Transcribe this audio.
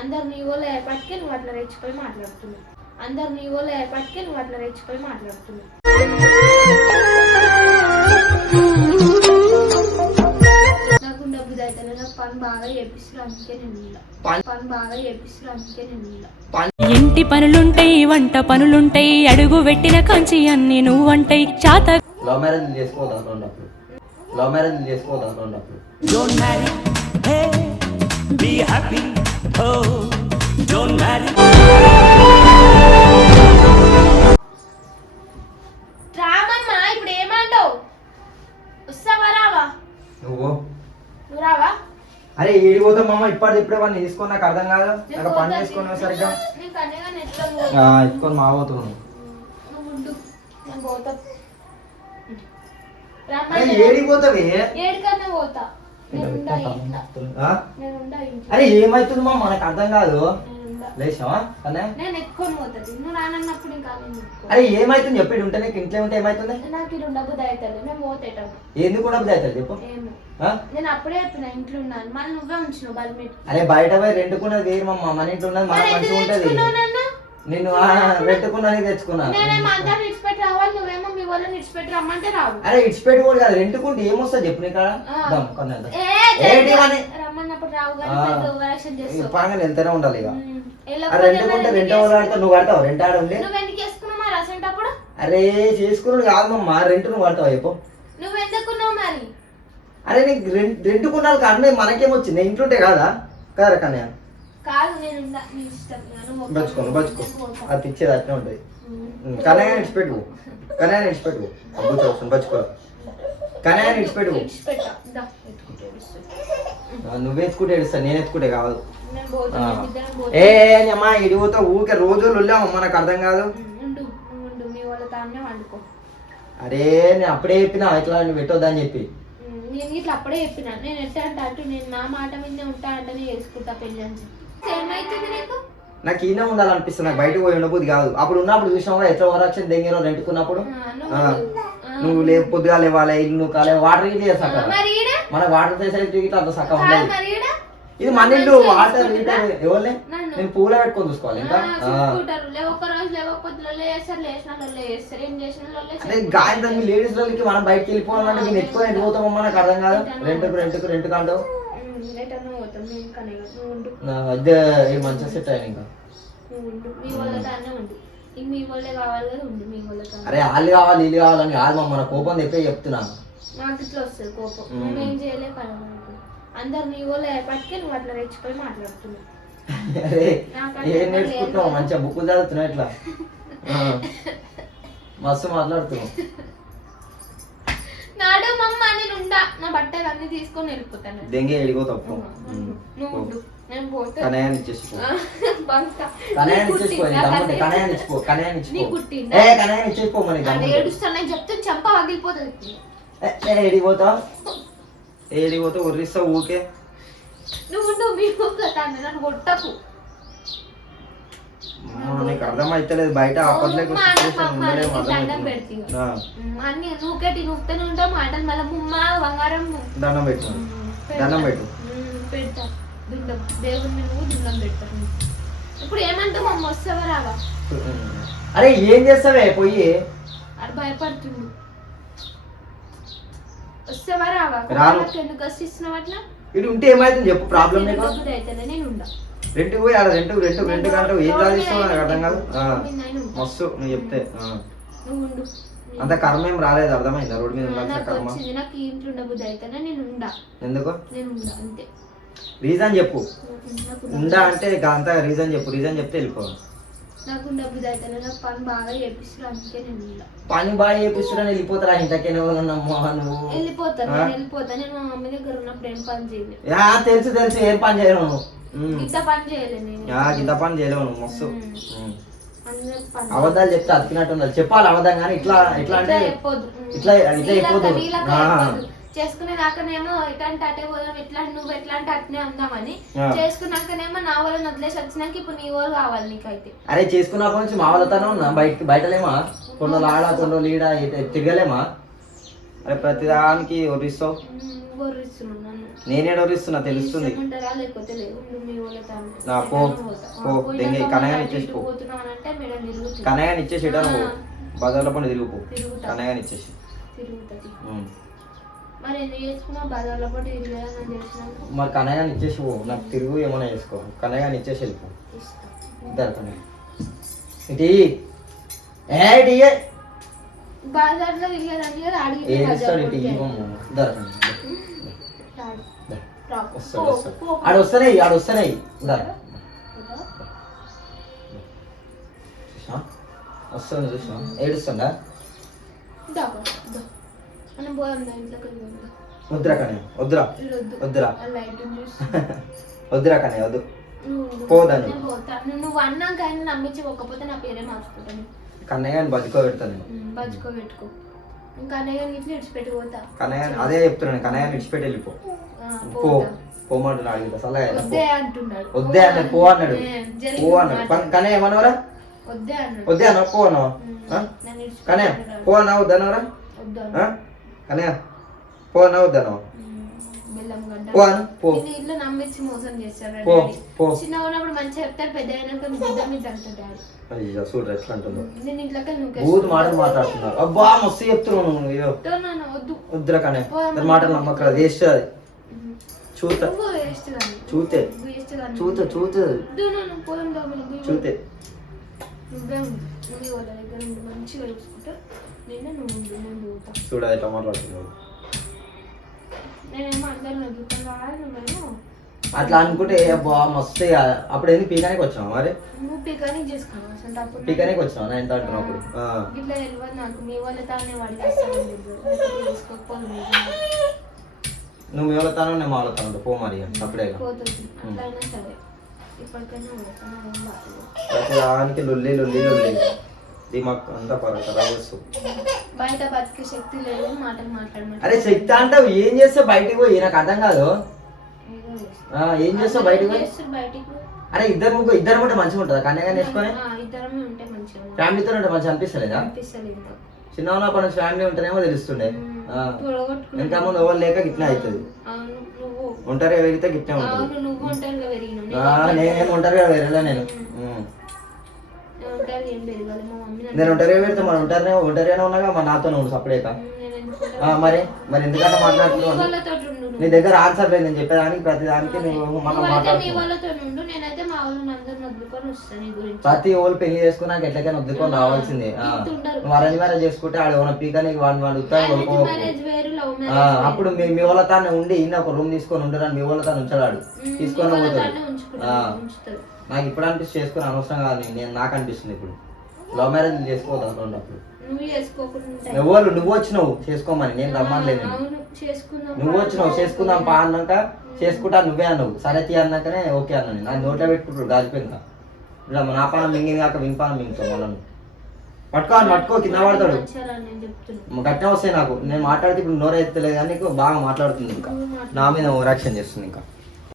అందరు నీ వాళ్ళు ఏర్పాటుకే నువ్వు అట్లా రెచ్చిపోయి మాట్లాడుతున్నావు. అందరు నీ వాళ్ళు ఏర్పాటుకే నువ్వు అట్లా రెచ్చిపోయి మాట్లాడుతున్నావు. నాకు డబ్బు అయితే నాకు పని బాగా చేపిస్తారు అందుకే నేను పని- బాగా చేపిస్తారు అందుకే నేను ఇంటి పనులుంటాయి వంట పనులుంటాయి అడుగు పెట్టిన కంచి అన్ని నువ్వంటాయి చాత లవ్ మ్యారేజ్ చేసుకోవద్దు అనుకున్నప్పుడు. లవ్ మ్యారేజ్ చేసుకోవద్దు అనుకున్నప్పుడు. Don't marry, hey, be happy, oh, don't marry. రామమ్మా ఇప్పుడు ఏమంటావు? వస్తావా రావా? నువ్వు? నువ్వు రావా? అరే ఏడి పోతాం మామ? ఇప్పటి ఇప్పుడే వాడిని తీసుకొని నాకు అర్థం కాదు. నాకు పని నేను సరిగ్గా. నీకు అనేగా నెట్లో ఆ, ఎత్తుకొని మా పోతున్నాను నువ్వు ఉండు. నేను పోతా. అరే రమ్మని ఏడికి పోతావే? ఏడికన్నా పోతా. నేను? నేను అరే ఏమైతుంది మా మనకు అర్థం కాదు. నేను లేచావా? అనే నేను ఎక్కుకొని పోతుంది. నువ్వు రానన్నప్పుడు ఇంకా నేను ఎక్కువ. అరే ఏమైతుంది? చెప్పి ఉంటే నీకు ఇంట్లో ఉంటే ఏమైతుంది? నాకు ఇది ఉండబుద్ధి అవుతుంది నేను పోతేటప్పుడు ఎందుకు కూడా అవుతుంది చెప్పు? నేను అప్పుడే చెప్పిన ఇంట్లో ఉన్నాను మళ్ళీ నువ్వే అరే బయట పోయి రెండుకున్నది వేరు మమ్మ మన ఇంట్లో ఉన్నది మనకు మంచిగా ఉంటది. తెచ్చుకున్నావు నన్ను? నిన్ను ఆ, రెండుకున్నది తెచ్చుకున్నా. నేనేమో అందరిని ఇడిచిపెట్టి రావాలి? నువ్వేమో మీ వాళ్ళని ఇడిచిపెట్టి రమ్మంటే రావు అరే ఇడిచిపెట్టి కూడా కాదు రెండుకుంటే ఏమొస్తుంది చెప్పు ఏంటి? రమ్మన్నప్పుడు రావు కానీ ఓవరాక్షన్ చేస్తావు. పాగా వెళ్తూనే ఉండాలి ఇక. ఉమ్. ఆ వెళ్ళకపోతే రెండుకుంటే మరి రెండో ఎందుకు వాళ్ళు ఆడతావు నువ్వు ఆడతావు రెంట్ ఆడ ఉండి? నువ్వు ఎందుకు వేసుకున్నావు మరి అసంటప్పుడు అరే చేసుకున్నాడు రెంట్ నువ్వు ఆడతావు చెప్పు. నువ్వు ఎందుకున్నావు మరి? అరే నీకు రెంట్ రెంట్కున్నాను కానీ మనకేమొచ్చింది? ఇంట్లో ఉంటే కాదా? కదా నేను నీ బచ్చుకో బచ్చుకో నేను పోతా. అది తెచ్చేది అట్నే ఉంటుంది. కనయ్య ఇడిచిపెట్టు కనయ్య ఇడిచిపెట్టు అబ్బు చూస్తాను బచ్చుకో కనయ్య ఇడిచిపెట్టు ఇడిచిపెట్టా. నువ్వు ఎత్తుకుంటే ఏడుస్తాను నేను ఎత్తుకుంటే కాదు. ఏ అమ్మా ఇడిపోతా ఊకే రోజులు వెళ్ళాము మనకు అర్థం కాదు. అరే నేను అప్పుడే చెప్పినా ఇట్లా పెట్టొద్దని చెప్పి. నేను ఇట్లా అప్పుడే చెప్పిన. నేను ఎట్లా అంటే అటు నేను నా మాట మీదనే ఉంటా అంటే నేను చేసుకుంటా పెళ్ళి అని చెప్పి. ఏమైతుంది నీకు? నాకు ఈయన ఉండాలనిపిస్తుంది నాకు బయటకు పోయి ఉండబోదు కాదు. అప్పుడు ఉన్నప్పుడు చూసినావు ఎట్లా రెంటుకున్నప్పుడు ఆ, ఆ. నువ్వు లేవు పొద్దుగా లేవాలి ఇల్లు కాలే వాటర్ ఇది సక్క? మన వాటర్ ఫెసిలిటీ ఇట్లా అంత సక్క కాదు ఉండదు? ఇది మన ఇల్లు వాటర్? హీటర్ ఎవరిని? నన్ను. నేను పూల పెట్టుకొని చూసుకోవాలి ఇంకా? రోజు చేసిన అంటే చేస్తారు. గాయంతో మీ లేడీస్ వాళ్ళకి మనం బయటకి వెళ్ళిపోవాలంటే నేను ఎక్కువ ఎటు పోతామో నాకు అర్థం కాదు. రెంట్కు రెంట్కు రెంట్కు అంటావు. నా సెట్ ఇంకా. అరే వాళ్ళు కావాలి వీళ్ళు కావాలని కాదు మా మన కోపం తెప్పే చెప్తున్నాను నాకు ఇట్లా వస్తుంది కోపం. నువ్వేం చేయలే పని అందరు నీ వాళ్ళు ఏర్పాటుకే నువ్వు అట్లా రెచ్చిపోయి మాట్లాడుతున్నావు. ఏం నేర్చుకుంటున్నావు. మంచిగా బుక్ చదువుతున్నావు ఇట్లా. మస్తు మాట్లాడుతున్నావు. నాడు మమ్మ నేను ఉండా నా బట్టలు అన్ని తీసుకొని వెళ్ళిపోతాను దెంగే ఎడిపోతావు నువ్వు ఉండు. నేను పోతే కనయాన్ని ఇచ్చేసుకో. బంక. కనయాన్ని నీకు ఇచ్చేసుకో కుట్టిందా తమ్ముడిని. కన్నయ్య? కనయాన్ని ఇచ్చిపో కనయాన్ని నీకు ఇచ్చిపో కుట్టిందా? ఏ కనయాన్ని ఇచ్చేసుకో మరి అది ఏడుస్తాను నేను చెప్తే చంప పగిలిపోతుంది ఏడిపోతావు? ఏడిపోతావు ఉర్రిస్తావు ఊకే నువ్వు ఉండు మీ నన్ను కొట్టకు. నీకు అర్థమైతలేదు బయట మా అన్న సిచ్యువేషన్ ఉండలేము అర్థమవుతుంది నూకెట్టి నూకుతూనే ఉంటావు మాటలు మళ్ళీ బంగారం. దండం పెట్టు. దండం పెడతా. పెట్టు. పెడతా. దుండం. దేవుడిని నువ్వు దుండం పెడతాను. ఇప్పుడు ఏమంటావు మమ్మ వస్తావా రావా? అరే ఏం చేస్తావే పోయి. అది భయపడుతుంది వస్తావా రావా? ఎందుకు వస్తున్నావు అట్లా? ఇటు ఉంటే ఏమైతుంది చెప్పు ప్రాబ్లం నేను ఉండా. రెంట్కి పోయి ఆడ రెంట్ రెంట్ రెంట్ కంటే ఏం సాధిస్తావు నాకు అర్థం కాదు. మస్తు నువ్వు చెప్తే అంత కర్మ ఏం రాలేదు అర్థమైందా? రోడ్డు మీద ఉండాల్సిన కర్మ. వచ్చింది నాకు ఈ ఇంట్లో ఉండబుద్ధి అయితేనే నేను ఉండా. ఎందుకు? నేను ఉండా అంతే. రీజన్ చెప్పు. ఉందా అంటే అంత రీజన్ చెప్పు రీజన్ చెప్తే వెళ్ళిపో. నాకు ఉండబుద్ధి అయితేనే నాకు పని బాగా చేపిస్తారు అందుకే నేను ఉండా. పని బాగా చేపిస్తున్నా వెళ్ళిపోతారా ఇంతకేనే నువ్వు? వెళ్ళిపోతాను? నేను వెళ్ళిపోతాను నేను మా మమ్మీ దగ్గర ఉన్నప్పుడు ఏం పని చేయలేదు తెలుసు తెలుసు ఏం పని చేయలేవు నువ్వు. ఇంత పని చేయలేదు ఇంత పని చేయలేవు నువ్వు మస్తు. అబద్ధాలు చెప్తే అతికినట్టు ఉండాలి చెప్పాలి అబద్ధం కానీ ఇట్లా ఇట్లా అంటే. ఇట్లా- ఇట్లా చెప్పొద్దు. చేసుకునే దాకానేమో ఎట్లా అంటే పోదాం ఎట్లా అంటే నువ్వు ఎట్లా అంటే అట్నే అందామని ఆ. చేసుకున్నాకనేమో నా వాళ్ళని వదిలేసి వచ్చినాక ఇప్పుడు నీ వాళ్ళు కావాలి నీకైతే. అరే చేసుకున్నప్పటి నుంచి మా వాళ్ళతోనే ఉన్నా. బయటకి బయటలేమా? కొన్ని ఆడ కొన్ని ఇటు తిరగలేమా? అరే ప్రతిదానికి ఒరిస్తావు నేనే ఒరిస్తున్నా తెలుస్తుంది. నా పో, ఎక్కడైనా పోతా. పో, దెంగే, కనగాని ఇచ్చేసి ఇటు పో. కనగాని నువ్వు. బజార్లో పని తిరిగిపో. కనగాని ఇచ్చేసి. మరి కనగాని ఇచ్చేసి పో. నాకు తిరుగు ఏమైనా చేసుకో. కనగాని ఇచ్చేసి వెళ్ళిపో. ఇద్దరు కనగా ఇటీ ఏ. బజార్లో తిరిగేదాన్ని కదా అడిగితే ఏది బజార్ ఇస్తాడు ఇటీ కొట్టే. ఇవ్వము ఇద్దరు కనగా రాడు. దా. రా. వస్తాడు పో, వస్తాడు పో. ఆడు వస్తున్నాయి ఆడు వస్తున్నాయి ఇద్దరు పోతా? చూసా వస్తుంది చూసా ఏడుస్తుందా. వద్దురా కనయ్య వద్దురా వద్దు. పోదాను. నువ్వు అన్నాక నమ్మించి పోకపోతే నా పేరే మార్చుకుంటాను కన్నయ్య అని బతుకోబెడతాను ఇంకా అన్నయ్య ఇట్లా విడిచిపెట్టి పోతా. కన్నయ్య అదే చెప్తున్నాను కన్నయ్య విడిచిపెట్టి వెళ్ళిపో. పో. పోమంటున్నాడు అడిగితే సలహా. వద్దే అంటున్నాడు. వద్దే అన్నాడు పో అన్నాడు. పో అన్నాడు. కన్నయ్య ఏమన్నారా వద్దే అన్నావు పో అన్నావా? కన్నయ్య. పో అన్నావు వద్దన్నారా. కన్నయ్య పో అన్నావు వద్దన్నావు ఇల్లు నమ్మించి మోసం డాడీ ఉన్నప్పుడు మంచిగా పెద్ద అయినాక మీ బిడ్డ మీద అంటాడు డాడీ. అయ్యో చూడు ఎట్లా అంటుందో. నేను ఇంట్లోకి నువ్వు మాటలు మాట్లాడుతున్నారు. అబ్బా మస్తు చెప్తున్నావు నువ్వు అయ్యో. వద్దు వద్దురా మాటలు వేస్ట్ అది. చూత చూతే చూత చూత చూతే వాళ్ళ చూడ ఎట్లా మాట్లాడుతున్నావు. నేనేమో అందరు నవ్వుతాను రాదు నువ్వేమో అట్లా అనుకుంటే అబ్బా మస్తు. అప్పుడు ఏంది పీకానికి వచ్చావు మరి? నువ్వు పికానికి చేసుకున్నావు అసలు అప్పుడు పీకానికి వచ్చావు? నా ఎంత అంటున్నావు అప్పుడు. ఆ. ఇట్లా తెలియదు నాకు మీ వాళ్ళ తానే నువ్వు మీ వాళ్ళతాను నేను మా వాళ్ళతాను పో మరి ఇక. అప్పుడే ఇక. పోతుంది. అట్లా అయినా సరే ఇప్పటికైనా పోతాను ఏం బాగాలేదు ప్రతి దానికి లొల్లి లొల్లి లొల్లి. దిమాక్ అంతా చేస్తావు బయట బతికే శక్తి లేదు మాటలు మాట్లాడమంటే అరే శక్తి అంటావు ఏం చేస్తావు బయటికి పోయి నాకు అర్థం కాదు. ఆ, ఏం చేస్తావు బయటికి పోయి బయటికి. అరే ఇద్దరు ముగ్గురు ఇద్దరు ఉంటే మంచిగా ఉంటుందా కన్యగా వేసుకొని ఆ, ఇద్దరమే ఉంటే మంచిగా ఉంటుంది. ఫ్యామిలీతో ఉంటే మంచిగా అనిపిస్తలేదా ఇంకా. చిన్న ఉన్నప్పటి నుంచి ఫ్యామిలీ ఉంటేనేమో తెలుస్తుండే ఆ. పొడగొట్టుకున్నాను. ఇంకా ముందు ఎవరు లేక గిట్నే అవుతుంది అవును నువ్వు ఉంటారు పెరిగితే గిట్నే ఉంటుంది అవును నువ్వు ఒంటరిగా పెరిగినావు ఆ, నేను నేనేం ఉంటారు వేరేలా నేను ఉమ్. నేను ఒంటరిగా పెడితే మన ఒంటరిగా ఒంటరిగానే ఉన్నాగా మా నాతో ఉండు సపరేట్ మరి మరి ఎందుకంటే మీ మాట్లాడుతున్నావు వాళ్ళతో ఉండు నీ. దగ్గర ఆన్సర్ లేదు నేను చెప్పేదానికి ప్రతి దానికి నువ్వు మనం ప్రతి ఓళ్ళు పెళ్ళి చేసుకున్నాక ఎట్లకైనా వద్దుకొని రావాల్సిందే. నువ్వు అరేంజ్ మ్యారేజ్ చేసుకుంటే ఆడ ఏమైనా పీక నీకు వాడిని వాడు అప్పుడు మీ మీ వాళ్ళ తాను ఉండి ఒక రూమ్ తీసుకొని ఉంటారని మీ వాళ్ళ తాను ఉంచాడు తీసుకొని పోతాడు. నాకు ఇప్పుడు అనిపిస్తుంది చేసుకుని అనవసరం కాదు నేను నాకు అనిపిస్తుంది ఇప్పుడు. లవ్ మ్యారేజ్ చేసుకోవద్దు అప్పుడు నువ్వు చేసుకోకుండా ఉంటాయి. ఎవరు నువ్వు వచ్చినావు చేసుకోమని నేను రమ్మనలేదు. అవును చేసుకుందాం నువ్వు వచ్చినావు చేసుకుందాం పా అన్నాక చేసుకుంటా నువ్వే అన్నావు. సరే తీ అన్నాకనే ఓకే అన్నా నేను. అది నోట్లో పెట్టుకుంటాడు గాలిపోయింది ఇలా నా పానం మింగింది కాక విని పానం మింగుతావు మళ్ళీ పట్టుకో కింద పడతాడు. గట్టిగా వస్తాయి నాకు. నేను మాట్లాడితే ఇప్పుడు నోరు ఎత్తలేదు కానీ నీకు బాగా మాట్లాడుతుంది ఇంకా. నా మీద ఓవరాక్షన్ చేస్తుంది ఇంకా.